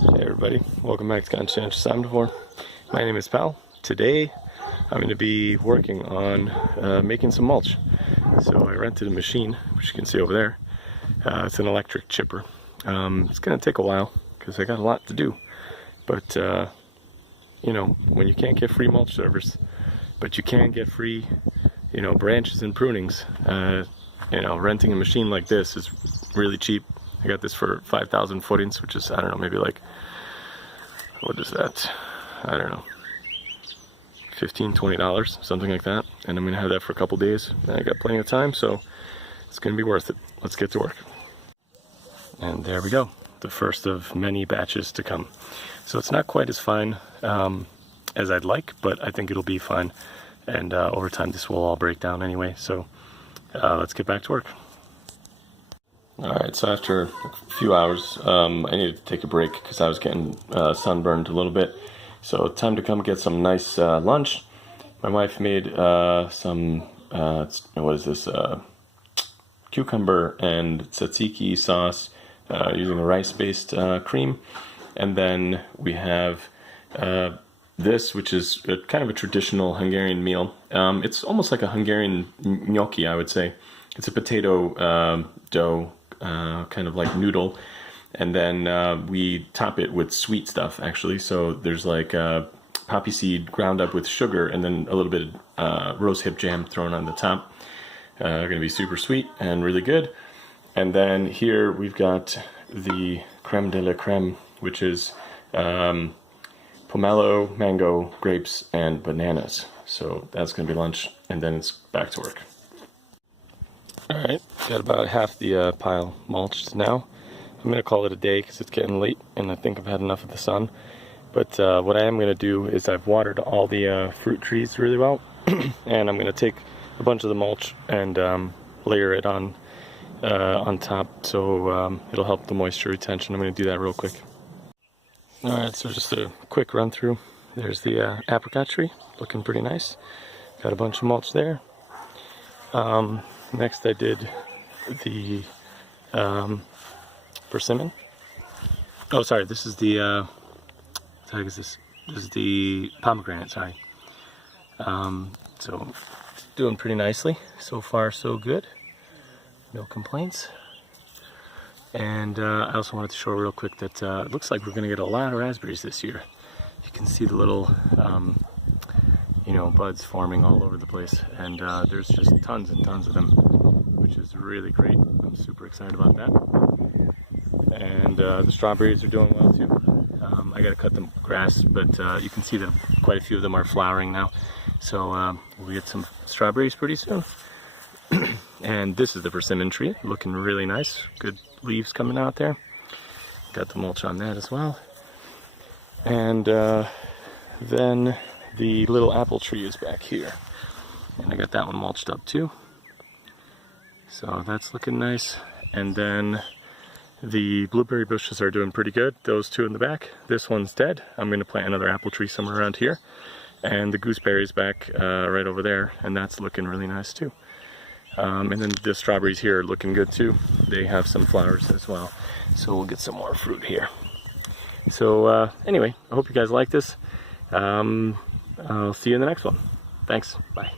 Hey everybody, welcome back to Conscientious Omnivore. My name is Pal. Today I'm going to be working on making some mulch. So I rented a machine, which you can see over there. It's an electric chipper. It's going to take a while because I got a lot to do. But you know, when you can't get free mulch servers, but you can get free, you know, branches and prunings, you know, renting a machine like this is really cheap. I got this for 5,000 footings, which is, I don't know, maybe like, what is that? I don't know, $15, $20, something like that. And I'm gonna have that for a couple days. And I got plenty of time, so it's gonna be worth it. Let's get to work. And there we go, the first of many batches to come. So it's not quite as fine as I'd like, but I think it'll be fine. And over time, this will all break down anyway. So let's get back to work. Alright, so after a few hours, I needed to take a break because I was getting sunburned a little bit. So time to come get some nice lunch. My wife made some, what is this, cucumber and tzatziki sauce using a rice-based cream. And then we have this, which is kind of a traditional Hungarian meal. It's almost like a Hungarian gnocchi, I would say. It's a potato dough, kind of like noodle, and then we top it with sweet stuff actually. So there's like poppy seed ground up with sugar, and then a little bit of rose hip jam thrown on the top. Gonna be super sweet and really good. And then here we've got the creme de la creme, which is pomelo, mango, grapes, and bananas. So that's gonna be lunch, and then it's back to work. Alright, got about half the pile mulched now. I'm going to call it a day because it's getting late and I think I've had enough of the sun. But what I am going to do is I've watered all the fruit trees really well. And I'm going to take a bunch of the mulch and layer it on top, so it'll help the moisture retention. I'm going to do that real quick. Alright, so just a quick run through. There's the apricot tree, looking pretty nice. Got a bunch of mulch there. Next I did the persimmon. Oh, sorry, this is the, what the heck is this? This is the pomegranate, sorry. So, doing pretty nicely. So far, so good. No complaints. And I also wanted to show real quick that it looks like we're going to get a lot of raspberries this year. You can see the little you know, buds forming all over the place, and there's just tons and tons of them, which is really great. I'm super excited about that. And the strawberries are doing well too. I gotta cut the grass, but you can see that quite a few of them are flowering now, so we'll get some strawberries pretty soon. And this is the persimmon tree, looking really nice. Good leaves coming out there. Got the mulch on that as well. And then the little apple tree is back here, and I got that one mulched up too, so that's looking nice. And then the blueberry bushes are doing pretty good, those two in the back. This one's dead. I'm going to plant another apple tree somewhere around here, and the gooseberries back right over there, and that's looking really nice too. And then the strawberries here are looking good too. They have some flowers as well, so we'll get some more fruit here. So anyway, I hope you guys like this. I'll see you in the next one. Thanks. Bye.